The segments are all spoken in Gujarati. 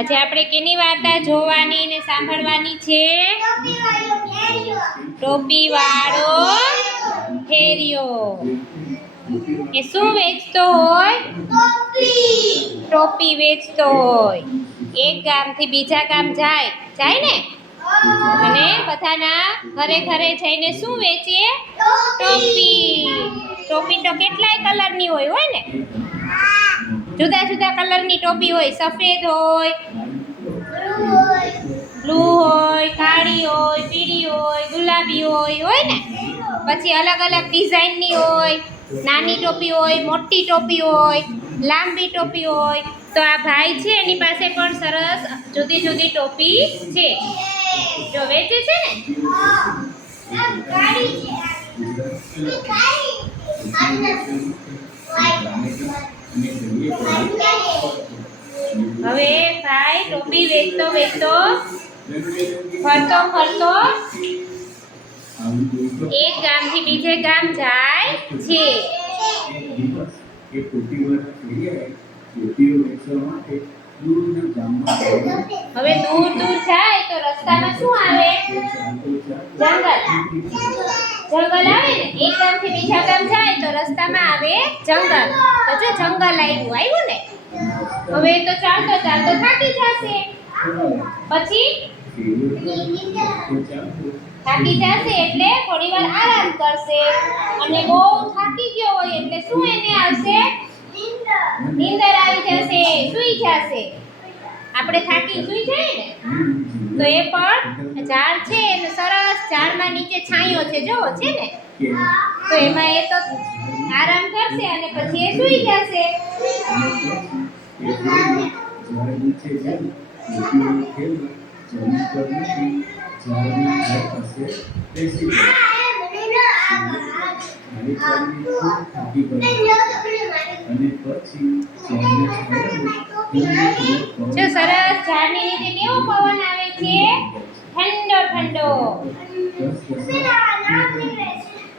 આજે આપણે કેની વાર્તા જોવાની ને સાંભળવાની છે? ટોપી વાળો ફેરિયો. એ શું વેચતો હોય? ટોપી વેચતો હોય. એક ગામથી બીજા ગામ જાય ને, અને બધાના ઘરે ઘરે જઈને શું વેચે? ટોપી. ટોપી તો કેટલાય કલરની હોય ને, જુદા જુદા કલરની ટોપી હોય. સફેદ હોય, બ્લુ હોય, કાળી હોય, પીળી હોય, ગુલાબી હોય ને. પછી અલગ અલગ ડિઝાઇનની હોય. નાની ટોપી હોય, મોટી ટોપી હોય, લાંબી ટોપી હોય. તો આ ભાઈ છે એની પાસે પણ સરસ જુદી જુદી ટોપી છે. જો વેચે છે ને. હવે ભાઈ ટોપી વેચતો ફરતો એક ગામથી બીજે ગામ જાય છે. હવે દૂર જાય તો રસ્તામાં શું આવે? જંગલ આવે ને. એક ગામથી બીજા ગામ જાય તો રસ્તામાં આવે જંગલ. તો જો જંગલ આવ્યું ને. હવે તો ચાલતો થાકી જશે. પછી થાકી જશે એટલે થોડી વાર આરામ કરશે. અને બહુ થાકી ગયો હોય એટલે શું એને આવશે? નીંદર આવી જશે, સૂઈ જશે. આપણે થાકી સૂઈ જાય ને, તો એ પણ ઝાડ છે એને સરસ ઝાડમાં નીચે છાંયો છે, જોવો છે ને. તો એમાં એ તો આરામ કરશે અને પછી એ સૂઈ જશે. જો સરસ ઝાડની નીચે કેવો પવન આવે છે, ઠંડો.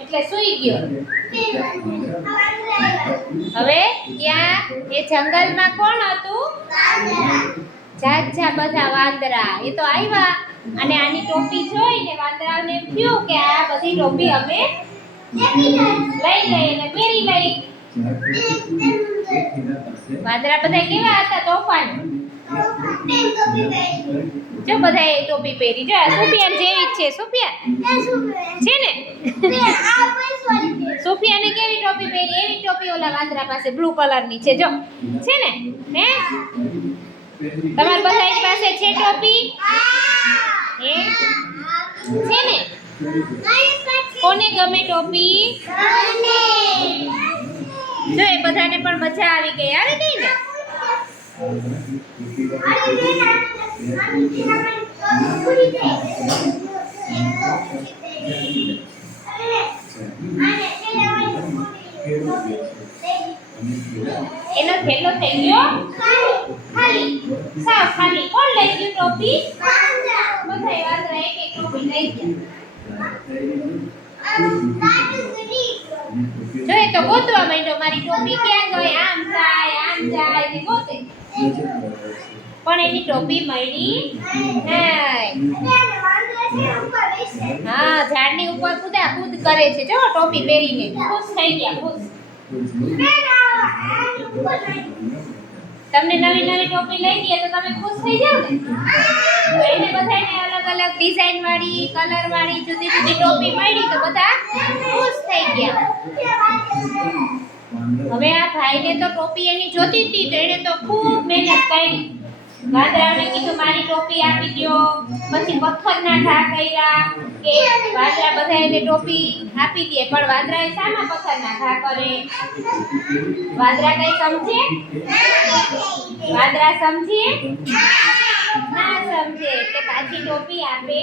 એટલે સૂઈ ગયો. હવે ત્યાં એ જંગલમાં કોણ હતું? ઝાઝા બધા વાંદરા. એ તો આવ્યા અને આની ટોપી જોઈને વાંદરાઓને એમ થયું કે આ બધી ટોપી અમે લઈ અને પહેરી લઈ. વાંદરા બધા કેવા હતા? તોફાન. જો બધા એ ટોપી પહેરી. જો આ સુફિયાન જેવી જ છે. સુફિયાન છે ને. સુફિયાને કેવી ટોપી પહેરી? એવી ટોપી ઓલા વાંદરા પાસે બ્લુ કલરની છે. જો છે ને. હે, તમાર બધાની પાસે છે ટોપી? હે, છે ને. કોને ગમે ટોપી? જો એ બધાને પણ મજા આવી ગઈ ને. એનો થેલો થઈ ગયો ખાલી. સાવ ખાલી. કોણ લઈ ગયું ટોપી? બધાય વાંદરા એક ટોપી લઈ ગયા. જો એ તો ગોતવા માંડ્યો, મારી ટોપી ક્યાં ગઈ? આમ જાય ને ગોતે. પણ એની ટોપી મળી નહીં. હા, ઝાડની ઉપર કૂદ કરે છે. જો ટોપી પહેરીને ખુશ થઈ ગયા. ખુશ. તમને નવી ટોપી લઈ ગઈ તો તમે ખુશ થઈ જાવ ને. તો એને બધાને અલગ અલગ ડિઝાઇન વાળી, કલર વાળી જુદી જુદી ટોપી મળી તો બધા ખુશ થઈ ગયા. હવે આ ભાઈને તો ટોપી એની જોતી હતી તો એને તો ખૂબ મહેનત કરી. વાંદરાને કીધું મારી ટોપી આપી દો. પછી પથ્થરના ઘા કર્યા કે વાંદરા બધા એને ટોપી આપી દે. પણ વાંદરાએ શામાં પથ્થરના ઘા કરે? વાંદરા કઈ સમજે? વાંદરા સમજે? ના સમજે. એટલે પાછી ટોપી આપે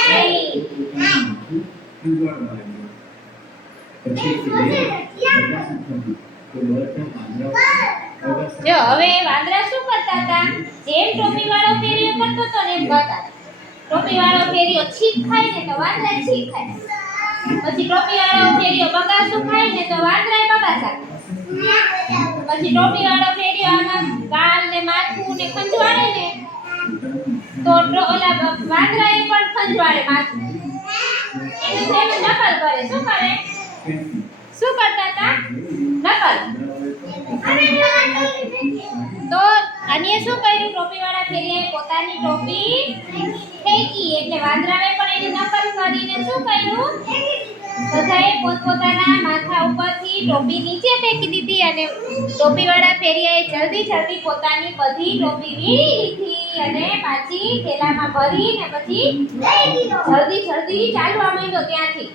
નહીં. જો હવે વાંદરા શું કરતા હતા? જેમ ટોપી વાળો ફેરિયો કરતો હતો ને એમ કરતા. ટોપી વાળો ફેરિયો છીક ખાય ને તો વાંદરા છીક ખાય. પછી ટોપી વાળો ફેરિયો બગાસું ખાય ને તો વાંદરા બગાસા. પછી ટોપી વાળો ફેરિયો આમાં ગાલ ને માથું ને ખંજવાળે ને તો ઓલા વાંદરાએ પણ ખંજવાળે માથું. એનું સેમ નકલ કરે. શું કરે? શું કરતા હતા? નકલ. તો અન્ય શું કર્યું? ટોપી વાળા ફેરિયાએ પોતાની ટોપી ફેંકી એટલે વાંદરાએ પણ એની નકલ કરીને શું કર્યું? બધાએ પોતપોતાના માથા ઉપરથી ટોપી નીચે ફેંકી દીધી અને ટોપી વાળા ફેરિયાએ જલ્દી પોતાની બધી ટોપી વીણી લીધી અને પાછી થેલામાં ભરી ને પછી જલ્દી ચાલવા માંડ્યો ત્યાંથી.